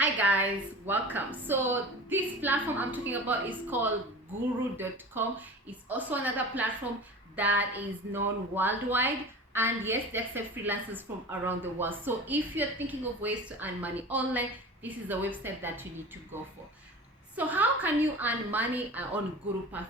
Hi guys, welcome. So this platform I'm talking about is called guru.com. It's also another platform that is known worldwide, and yes, they accept freelancers from around the world. So if you're thinking of ways to earn money online, this is the website that you need to go for. So how can you earn money on guru.com?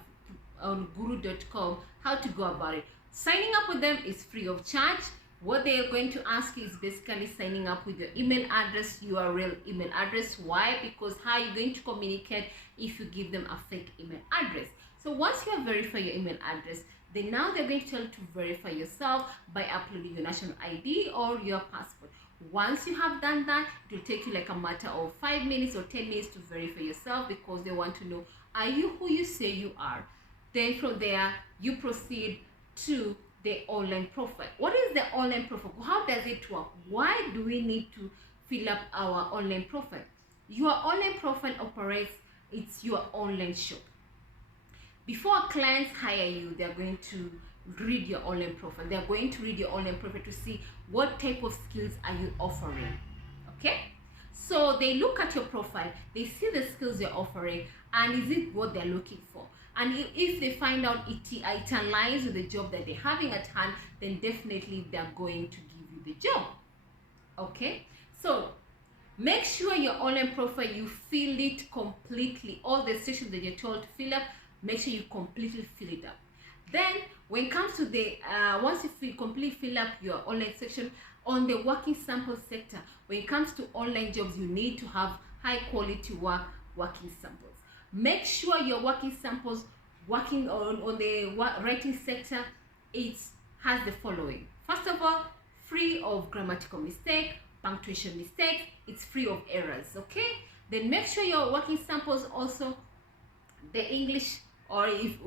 How to go about it? Signing up with them is free of charge. What they are going to ask you is basically signing up with your email address, your real email address. Why? Because how are you going to communicate if you give them a fake email address? So once you have verified your email address, then now they're going to tell you to verify yourself by uploading your national ID or your passport. Once you have done that, it will take you like a matter of 5 minutes or 10 minutes to verify yourself, because they want to know, are you who you say you are? Then from there, you proceed to the online profile. What is the online profile? How does it work? Why do we need to fill up our online profile? Your online profile operates, it's your online shop. Before clients hire you, they're going to read your online profile. They're going to read your online profile to see what type of skills are you offering. Okay? So they look at your profile, they see the skills you're offering, and is it what they're looking for? And if they find out it aligns with the job that they're having at hand, then definitely they're going to give you the job. Okay? So make sure your online profile, you fill it completely. All the sections that you're told to fill up, make sure you completely fill it up. Then when it comes to the once you completely fill up your online section, on the working sample sector, when it comes to online jobs, you need to have high quality working samples. Make sure your working samples working on the writing sector, it has the following. First of all, free of grammatical mistake, punctuation mistakes, it's free of errors. Okay, then make sure your working samples also, the English, or if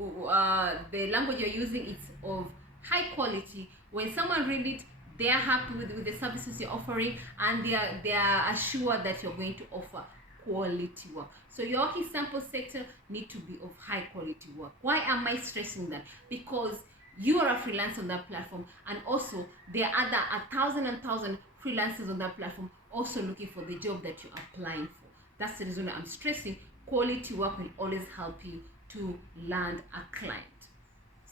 the language you're using is of high quality. When someone read it, they are happy with the services you're offering, and they are assured that you're going to offer quality work. So your working sample sector need to be of high quality work. Why am I stressing that? Because you are a freelancer on that platform, and also there are other 1,000 freelancers on that platform also looking for the job that you're applying for. That's the reason I'm stressing quality work will always help you to land a client.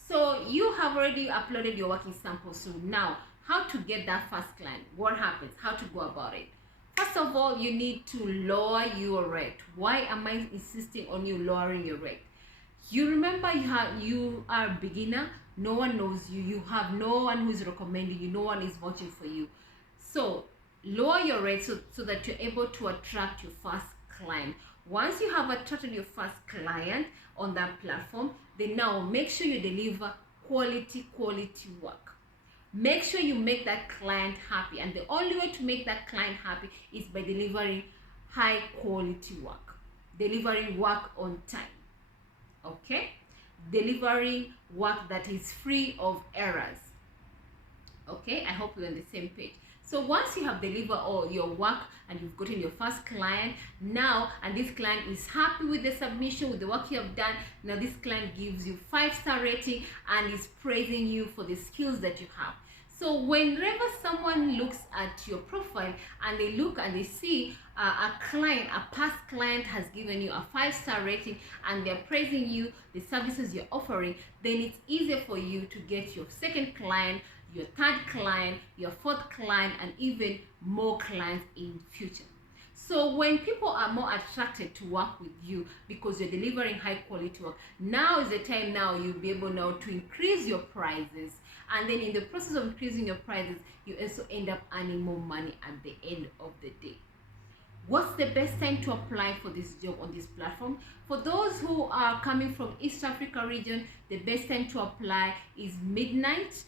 So you have already uploaded your working sample. So now, how to get that first client? What happens? How to go about it? First of all, you need to lower your rate. Why am I insisting on you lowering your rate? You remember you are a beginner. No one knows you. You have no one who is recommending you. No one is vouching for you. So lower your rate so that you're able to attract your first client. Once you have attracted your first client on that platform, then now make sure you deliver quality work. Make sure you make that client happy, and the only way to make that client happy is by delivering high quality work, delivering work on time. Okay, delivering work that is free of errors. Okay, I hope we're on the same page. So once you have delivered all your work and you've gotten your first client now, and this client is happy with the submission, with the work you have done, now this client gives you 5-star rating and is praising you for the skills that you have. So whenever someone looks at your profile and they look and they see a past client has given you a 5-star rating and they're praising you, the services you're offering, then it's easier for you to get your second client, your third client, your fourth client, and even more clients in future. So when people are more attracted to work with you because you're delivering high quality work, now is the time now you'll be able now to increase your prices. And then in the process of increasing your prices, you also end up earning more money at the end of the day. What's the best time to apply for this job on this platform? For those who are coming from East Africa region, the best time to apply is midnight,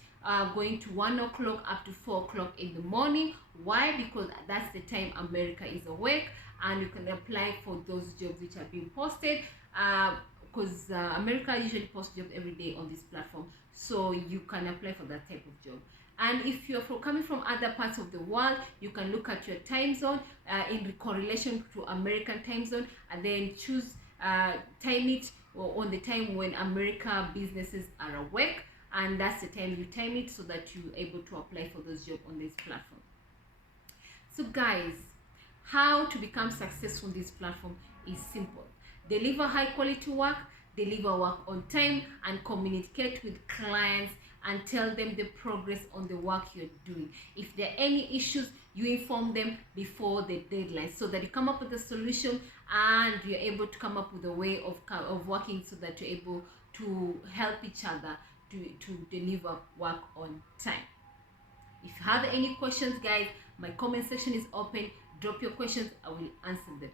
going to 1 o'clock up to 4 o'clock in the morning. Why? Because that's the time America is awake, and you can apply for those jobs which are being posted, because America usually posts jobs every day on this platform, so you can apply for that type of job. And if you're coming from other parts of the world, you can look at your time zone in correlation to American time zone, and then choose time it on the time when America businesses are awake, and that's the time you time it so that you're able to apply for those jobs on this platform. So guys, How to become successful on this platform is simple. Deliver high quality work, deliver work on time, and communicate with clients and tell them the progress on the work you're doing. If there are any issues, you inform them before the deadline so that you come up with a solution and you're able to come up with a way of working so that you're able to help each other to deliver work on time. If you have any questions, guys, my comment section is open. Drop your questions, I will answer them.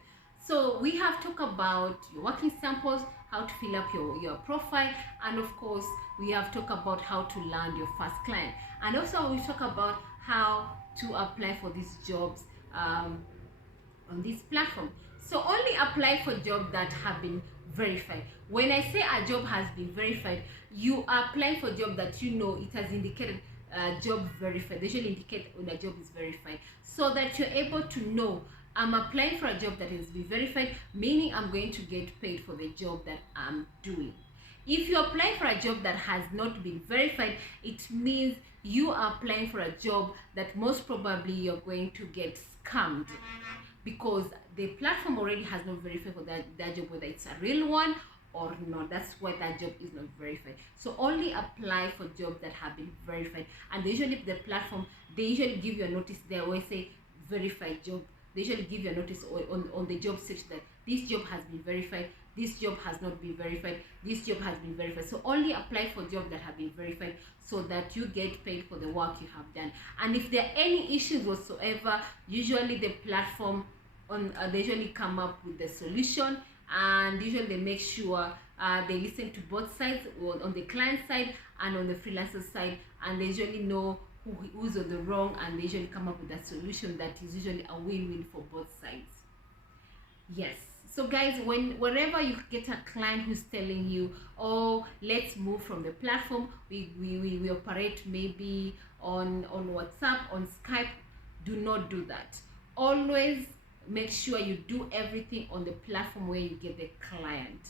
So we have talked about your working samples, how to fill up your profile, and of course we have talked about how to land your first client, and also we talk about how to apply for these jobs on this platform. So only apply for jobs that have been verified. When I say a job has been verified, you are applying for a job that you know it has indicated job verified. They should indicate when a job is verified so that you're able to know I'm applying for a job that has been verified, meaning I'm going to get paid for the job that I'm doing. If you apply for a job that has not been verified, it means you are applying for a job that most probably you're going to get scammed, because the platform already has not verified for that job whether it's a real one or not. That's why that job is not verified. So only apply for jobs that have been verified. And usually the platform, they usually give you a notice there where say verified job. They usually give you a notice on the job search that this job has been verified, this job has not been verified, this job has been verified. So only apply for jobs that have been verified so that you get paid for the work you have done. And if there are any issues whatsoever, usually the platform they usually come up with the solution, and usually they make sure they listen to both sides, on the client side and on the freelancer side, and they usually know who's on the wrong, and they usually come up with a solution that is usually a win-win for both sides. Yes. So guys, wherever you get a client who's telling you, oh, let's move from the platform, we operate maybe on WhatsApp, on Skype, do not do that. Always make sure you do everything on the platform where you get the client.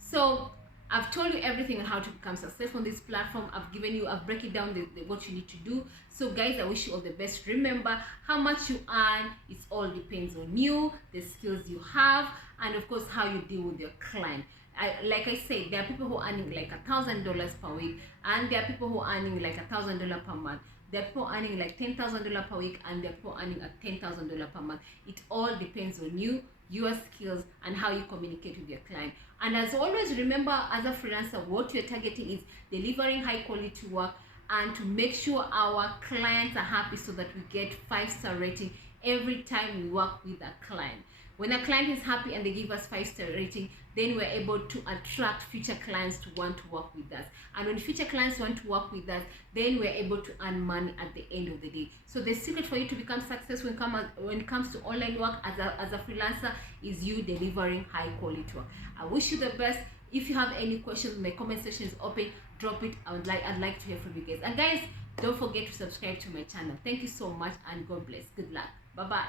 So I've told you everything on how to become successful on this platform. I've break it down what you need to do. So guys, I wish you all the best. Remember, how much you earn, it all depends on you, the skills you have, and of course how you deal with your client. Like I said, there are people who are earning like $1,000 per week, and there are people who are earning like $1,000 per month. There are people earning like $10,000 per week, and there are people earning at $10,000 per month. It all depends on you, your skills, and how you communicate with your client. And as always, remember, as a freelancer, what you're targeting is delivering high quality work and to make sure our clients are happy so that we get 5-star rating every time we work with a client. When a client is happy and they give us 5-star rating, then we're able to attract future clients to want to work with us. And when future clients want to work with us, then we're able to earn money at the end of the day. So the secret for you to become successful when it comes to online work as a freelancer is you delivering high quality work. I wish you the best. If you have any questions, my comment section is open. Drop it. I'd like to hear from you guys. And guys, don't forget to subscribe to my channel. Thank you so much, and God bless. Good luck. Bye bye.